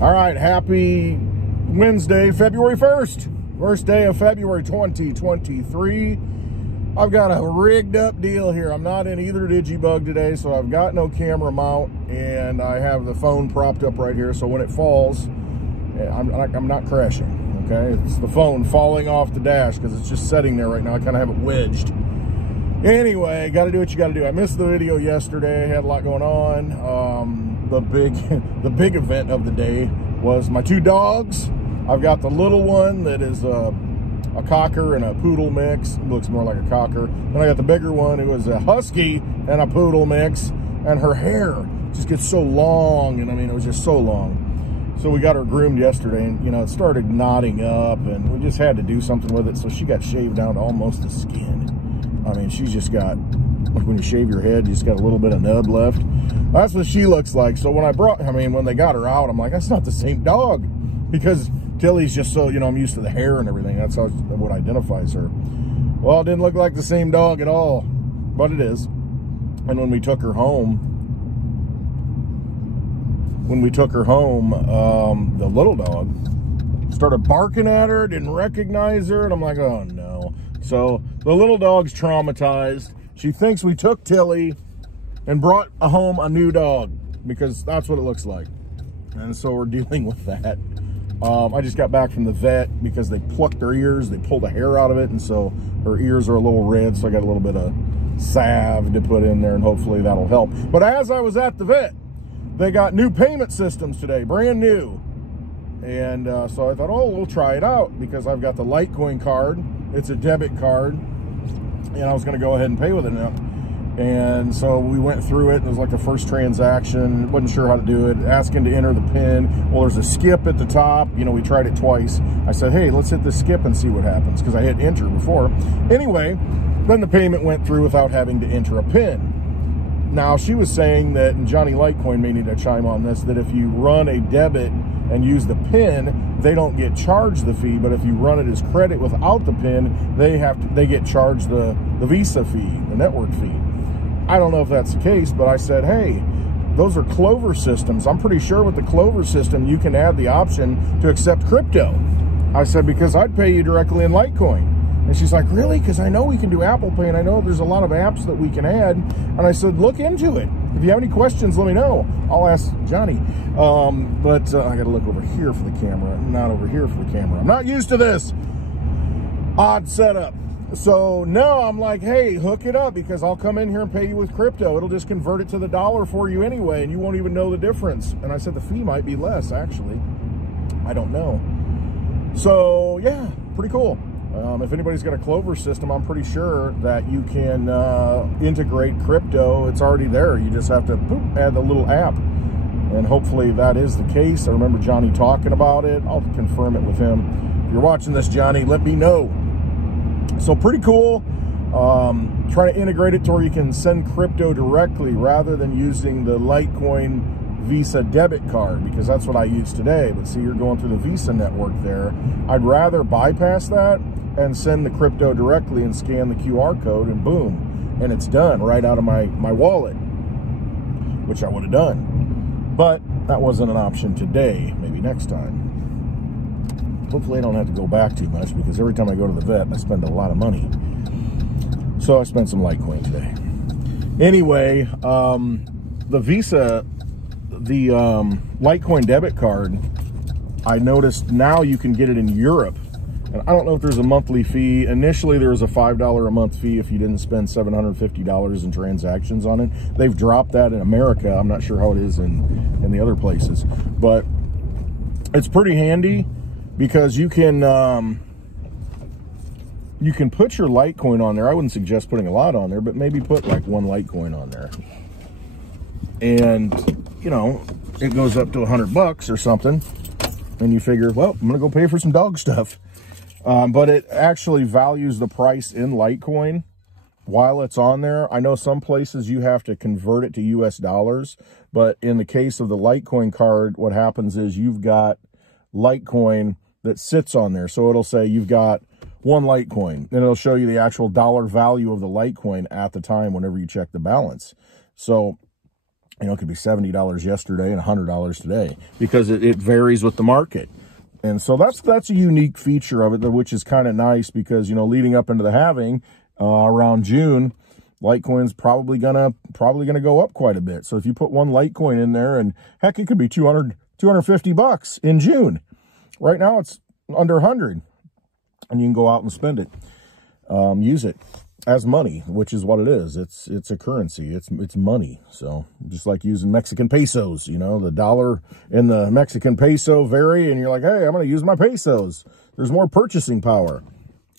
All right, happy Wednesday, February 1st. First day of February 2023. I've got a rigged up deal here. I'm not in either DigiByte today, so I've got no camera mount, and I have the phone propped up right here, so when it falls, I'm not crashing, okay? It's the phone falling off the dash because it's just sitting there right now. I kind of have it wedged. Anyway, got to do what you got to do. I missed the video yesterday. I had a lot going on. The big event of the day was my two dogs. I've got the little one that is a cocker and a poodle mix. It looks more like a cocker. Then I got the bigger one who is a husky and a poodle mix. And her hair just gets so long. And I mean, it was just so long. So we got her groomed yesterday, and you know, it started knotting up, and we just had to do something with it. So she got shaved down to almost the skin. I mean, she's just got, like when you shave your head, you just got a little bit of nub left. That's what she looks like. So when they got her out, I'm like, that's not the same dog. Because Tilly's just so, you know, I'm used to the hair and everything. That's what identifies her. Well, it didn't look like the same dog at all, but it is. And when we took her home, the little dog started barking at her, didn't recognize her, and I'm like, oh no. So the little dog's traumatized. She thinks we took Tilly and brought home a new dog, because that's what it looks like. And so we're dealing with that. I just got back from the vet because they plucked her ears, they pulled the hair out of it, and so her ears are a little red, so I got a little bit of salve to put in there, and hopefully that'll help. But as I was at the vet, they got new payment systems today, brand new. And so I thought, oh, we'll try it out, because I've got the Litecoin card. It's a debit card, and I was going to go ahead and pay with it now. And so we went through it. It was like the first transaction. Wasn't sure how to do it. Asking to enter the PIN. Well, there's a skip at the top. You know, we tried it twice. I said, hey, let's hit the skip and see what happens, because I hit enter before. Anyway, then the payment went through without having to enter a PIN. Now, she was saying that, and Johnny Litecoin may need to chime on this, that if you run a debit and use the PIN, they don't get charged the fee, but if you run it as credit without the PIN, they get charged the Visa fee, the network fee. I don't know if that's the case, but I said, hey, those are Clover systems. I'm pretty sure with the Clover system, you can add the option to accept crypto. I said, because I'd pay you directly in Litecoin. And she's like, really? Because I know we can do Apple Pay, and I know there's a lot of apps that we can add. And I said, look into it. If you have any questions, let me know. I'll ask Johnny. But I got to look over here for the camera, not over here for the camera. I'm not used to this odd setup. So no, I'm like, hey, hook it up, because I'll come in here and pay you with crypto. It'll just convert it to the dollar for you anyway, and you won't even know the difference. And I said the fee might be less, actually. I don't know. So yeah, pretty cool. If anybody's got a Clover system, I'm pretty sure that you can integrate crypto. It's already there. You just have to add the little app. And hopefully that is the case. I remember Johnny talking about it. I'll confirm it with him. If you're watching this, Johnny, let me know. So pretty cool. Trying to integrate it to where you can send crypto directly rather than using the Litecoin Visa debit card, because that's what I use today. But see, you're going through the Visa network there. I'd rather bypass that and send the crypto directly and scan the QR code, and boom, and it's done right out of my wallet, which I would have done. But that wasn't an option today. Maybe next time. Hopefully I don't have to go back too much, because every time I go to the vet, I spend a lot of money. So I spent some Litecoin today. Anyway, the Visa, the Litecoin debit card, I noticed now you can get it in Europe. And I don't know if there's a monthly fee. Initially, there was a $5 a month fee if you didn't spend $750 in transactions on it. They've dropped that in America. I'm not sure how it is in the other places. But it's pretty handy, because you can put your Litecoin on there. I wouldn't suggest putting a lot on there, but maybe put like one Litecoin on there. And, you know, it goes up to $100 or something. And you figure, well, I'm going to go pay for some dog stuff. But it actually values the price in Litecoin while it's on there. I know some places you have to convert it to US dollars, but in the case of the Litecoin card, what happens is you've got Litecoin that sits on there. So it'll say you've got one Litecoin, and it'll show you the actual dollar value of the Litecoin at the time whenever you check the balance. So You know, it could be $70 yesterday and $100 today because it varies with the market. And so that's a unique feature of it, which is kind of nice because, you know, leading up into the halving around June, Litecoin's probably gonna go up quite a bit. So if you put one Litecoin in there, and heck, it could be $250 in June. Right now it's under 100, and you can go out and spend it, use it as money, which is what it is. It's a currency. It's money. So just like using Mexican pesos, you know, the dollar and the Mexican peso vary, and you're like, hey, I'm going to use my pesos. There's more purchasing power.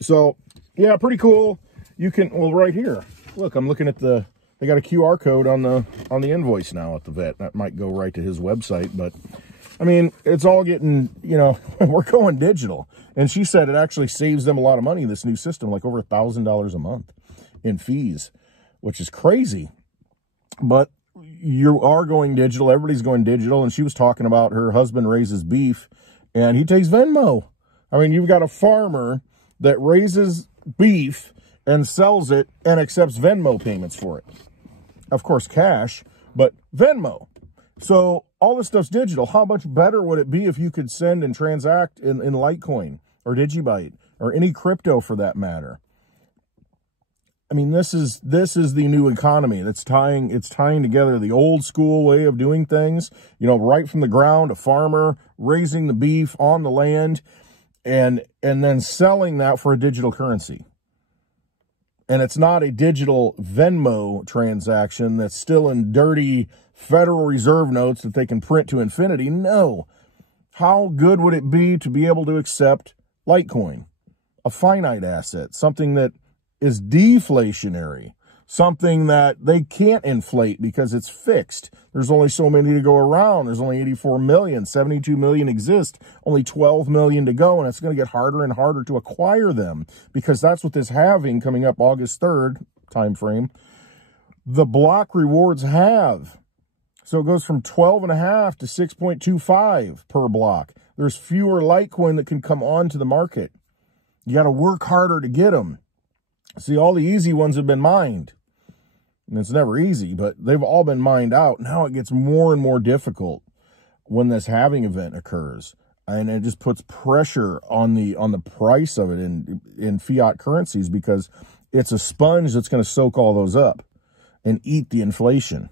So yeah, pretty cool. You can, well, right here, look, I'm looking at they got a QR code on the invoice now at the vet. That might go right to his website, but I mean, it's all getting, you know, we're going digital. And she said it actually saves them a lot of money, this new system, like over $1,000 a month in fees, which is crazy. But you are going digital. Everybody's going digital. And she was talking about her husband raises beef, and he takes Venmo. I mean, you've got a farmer that raises beef and sells it and accepts Venmo payments for it. Of course, cash, but Venmo. So all this stuff's digital. How much better would it be if you could send and transact in Litecoin or DigiByte or any crypto for that matter? I mean, this is the new economy that's tying together the old school way of doing things, you know, right from the ground, a farmer raising the beef on the land and then selling that for a digital currency. And it's not a digital Venmo transaction that's still in dirty Federal Reserve notes that they can print to infinity. No. How good would it be to be able to accept Litecoin, a finite asset, something that is deflationary, something that they can't inflate because it's fixed. There's only so many to go around. There's only 84 million, 72 million exist, only 12 million to go, and it's going to get harder and harder to acquire them because that's what this halving coming up August 3rd time frame, the block rewards have. So it goes from 12.5 to 6.25 per block. There's fewer Litecoin that can come onto the market. You got to work harder to get them. See, all the easy ones have been mined. And it's never easy, but they've all been mined out. Now it gets more and more difficult when this halving event occurs. And it just puts pressure on the price of it in fiat currencies because it's a sponge that's going to soak all those up and eat the inflation.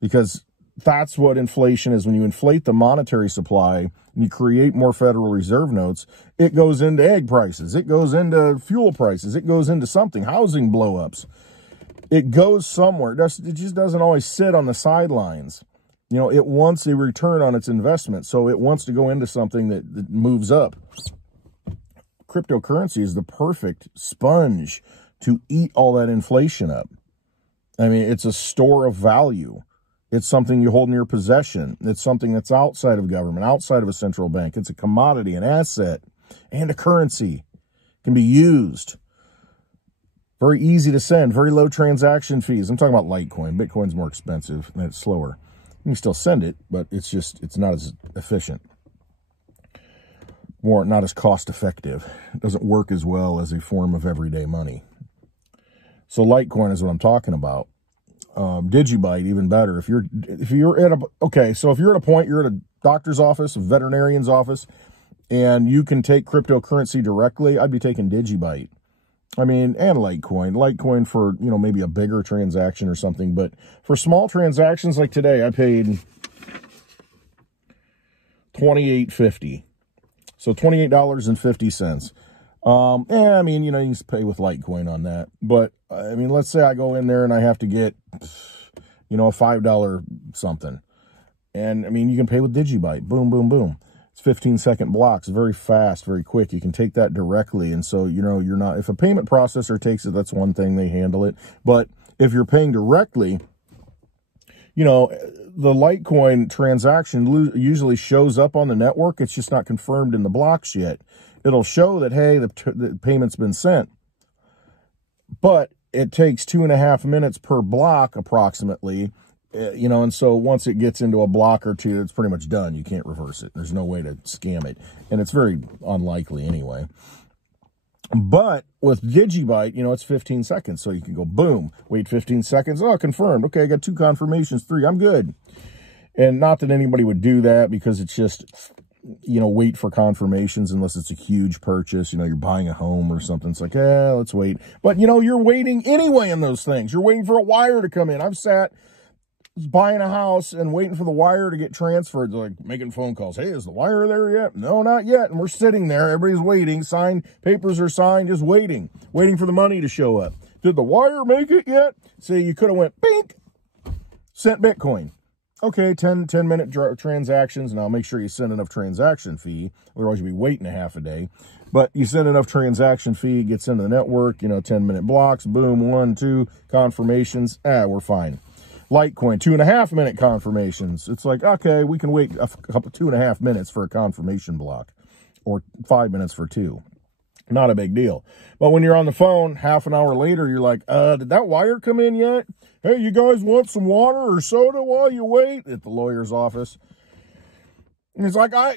Because that's what inflation is. When you inflate the monetary supply and you create more Federal Reserve notes, it goes into egg prices. It goes into fuel prices. It goes into something, housing blow-ups. It goes somewhere. It just doesn't always sit on the sidelines. You know, it wants a return on its investment, so it wants to go into something that moves up. Cryptocurrency is the perfect sponge to eat all that inflation up. I mean, it's a store of value. It's something you hold in your possession. It's something that's outside of government, outside of a central bank. It's a commodity, an asset, and a currency. It can be used. Very easy to send, very low transaction fees. I'm talking about Litecoin. Bitcoin's more expensive and it's slower. You can still send it, but it's not as efficient. Not as cost effective. It doesn't work as well as a form of everyday money. So Litecoin is what I'm talking about. DigiByte, even better. If you're at a point, you're at a doctor's office, a veterinarian's office, and you can take cryptocurrency directly, I'd be taking DigiByte. I mean, and Litecoin. Litecoin for, you know, maybe a bigger transaction or something. But for small transactions like today, I paid $28.50. So $28.50. I mean, you know, you can pay with Litecoin on that. But, I mean, let's say I go in there and I have to get, you know, a $5 something. And, I mean, you can pay with DigiByte. Boom, boom, boom. It's 15-second blocks, very fast, very quick. You can take that directly. And so, you know, you're not, if a payment processor takes it, that's one thing, they handle it. But if you're paying directly, you know, the Litecoin transaction usually shows up on the network. It's just not confirmed in the blocks yet. It'll show that, hey, the payment's been sent. But it takes 2.5 minutes per block approximately. You know, and so once it gets into a block or two, it's pretty much done. You can't reverse it. There's no way to scam it. And it's very unlikely anyway. But with DigiByte, you know, it's 15 seconds. So you can go, boom, wait 15 seconds. Oh, confirmed. Okay, I got 2 confirmations, 3. I'm good. And not that anybody would do that because it's just, you know, wait for confirmations unless it's a huge purchase. You know, you're buying a home or something. It's like, let's wait. But, you know, you're waiting anyway in those things. You're waiting for a wire to come in. I've sat buying a house and waiting for the wire to get transferred, like making phone calls. Hey, is the wire there yet? No, not yet. And we're sitting there. Everybody's waiting. Signed, papers are signed, just waiting for the money to show up. Did the wire make it yet? See, you could have went, bink, sent Bitcoin. Okay, 10-minute transactions. Now make sure you send enough transaction fee. Otherwise, you'll be waiting a half a day. But you send enough transaction fee, it gets into the network, you know, 10-minute blocks. Boom, 1, 2, confirmations. We're fine. Litecoin, 2.5-minute confirmations. It's like, okay, we can wait a couple 2.5 minutes for a confirmation block or 5 minutes for 2. Not a big deal. But when you're on the phone, half an hour later, you're like, did that wire come in yet? Hey, you guys want some water or soda while you wait? At the lawyer's office. And it's like, I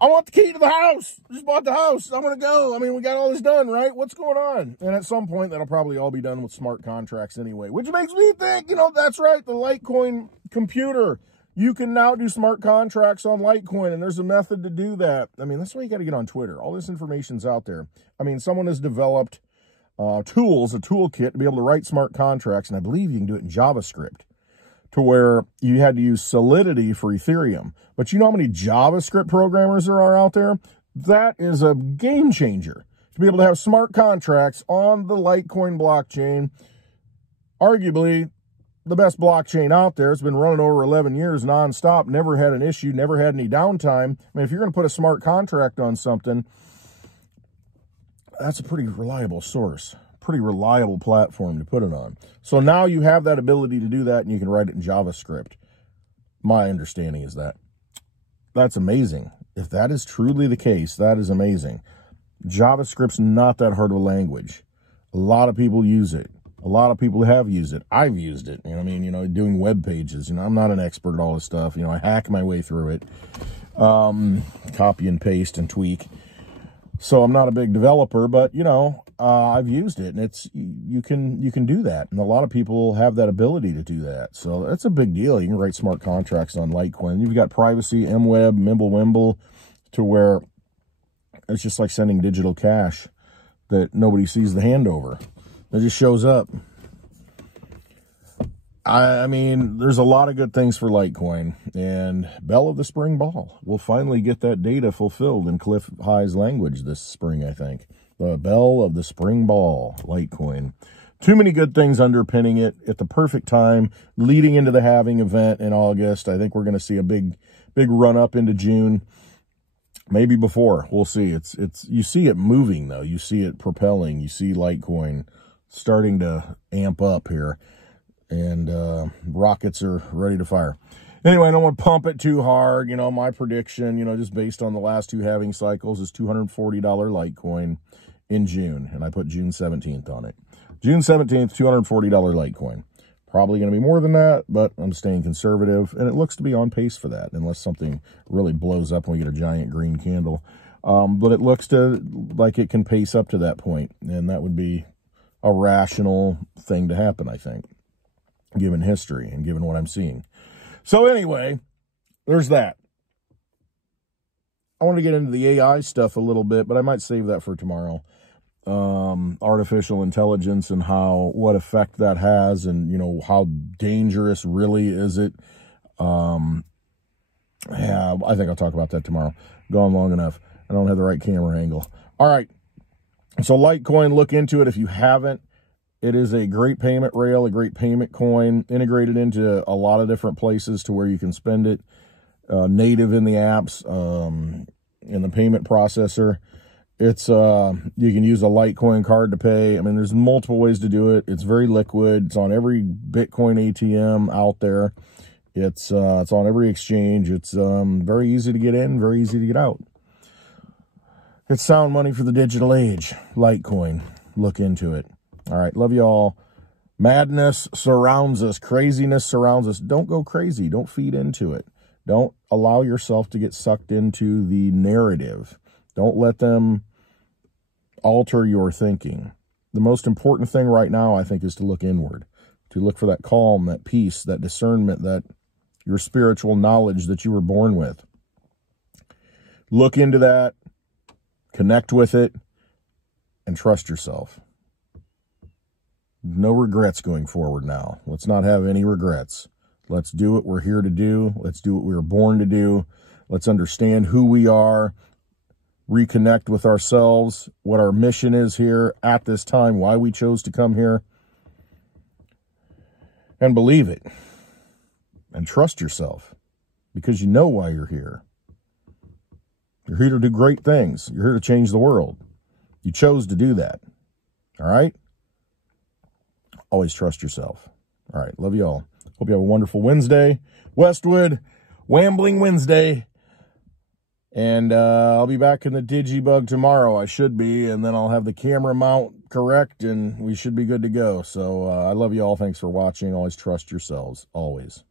want the key to the house. Just bought the house. I'm going to go. I mean, we got all this done, right? What's going on? And at some point, that'll probably all be done with smart contracts anyway, which makes me think, you know, that's right. The Litecoin computer, you can now do smart contracts on Litecoin, and there's a method to do that. I mean, that's why you got to get on Twitter. All this information's out there. I mean, someone has developed tools, a toolkit to be able to write smart contracts, and I believe you can do it in JavaScript, to where you had to use Solidity for Ethereum. But you know how many JavaScript programmers there are out there? That is a game changer. To be able to have smart contracts on the Litecoin blockchain, arguably the best blockchain out there. It's been running over 11 years nonstop, never had an issue, never had any downtime. I mean, if you're going to put a smart contract on something, that's a pretty reliable source, pretty reliable platform to put it on. So now you have that ability to do that, and you can write it in JavaScript. My understanding is that. That's amazing. If that is truly the case, that is amazing. JavaScript's not that hard of a language. A lot of people use it. A lot of people have used it. I've used it. You know what I mean? You know, doing web pages. You know, I'm not an expert at all this stuff. You know, I hack my way through it. Copy and paste and tweak. So I'm not a big developer, but, you know, I've used it, and it's, you can do that. And a lot of people have that ability to do that. So that's a big deal. You can write smart contracts on Litecoin. You've got privacy, MWeb, Mimblewimble, to where it's just like sending digital cash that nobody sees the handover. It just shows up. I mean, there's a lot of good things for Litecoin, and Bell of the Spring Ball. We'll finally get that data fulfilled in Cliff High's language this spring, I think. The Bell of the Spring Ball, Litecoin. Too many good things underpinning it at the perfect time, leading into the halving event in August. I think we're going to see a big run up into June. Maybe before. We'll see. It's you see it moving, though. You see it propelling. You see Litecoin starting to amp up here. And rockets are ready to fire. Anyway, I don't want to pump it too hard. You know, my prediction, you know, just based on the last 2 halving cycles, is $240 Litecoin in June. And I put June 17th on it. June 17th, $240 Litecoin. Probably going to be more than that, but I'm staying conservative. And it looks to be on pace for that, unless something really blows up and we get a giant green candle. But it looks like it can pace up to that point. And that would be a rational thing to happen, I think, given history and given what I'm seeing. So anyway, there's that. I want to get into the AI stuff a little bit, but I might save that for tomorrow. Artificial intelligence and what effect that has, and, you know, how dangerous really is it. Yeah, I think I'll talk about that tomorrow. Gone long enough. I don't have the right camera angle. All right. So Litecoin, look into it if you haven't. It is a great payment rail, a great payment coin, integrated into a lot of different places to where you can spend it, native in the apps, in the payment processor. It's you can use a Litecoin card to pay. I mean, there's multiple ways to do it. It's very liquid. It's on every Bitcoin ATM out there. It's on every exchange. It's very easy to get in, very easy to get out. It's sound money for the digital age. Litecoin. Look into it. All right, love you all. Madness surrounds us. Craziness surrounds us. Don't go crazy. Don't feed into it. Don't allow yourself to get sucked into the narrative. Don't let them alter your thinking. The most important thing right now, I think, is to look inward, to look for that calm, that peace, that discernment, that your spiritual knowledge that you were born with. Look into that, connect with it, and trust yourself. No regrets going forward now. Let's not have any regrets. Let's do what we're here to do. Let's do what we were born to do. Let's understand who we are, reconnect with ourselves, what our mission is here at this time, why we chose to come here, and believe it. And trust yourself, because you know why you're here. You're here to do great things. You're here to change the world. You chose to do that. All right? Always trust yourself. All right. Love you all. Hope you have a wonderful Wednesday. Westwood, Wambling Wednesday. And I'll be back in the DigiBug tomorrow. I should be. And then I'll have the camera mount correct, and we should be good to go. So I love you all. Thanks for watching. Always trust yourselves. Always.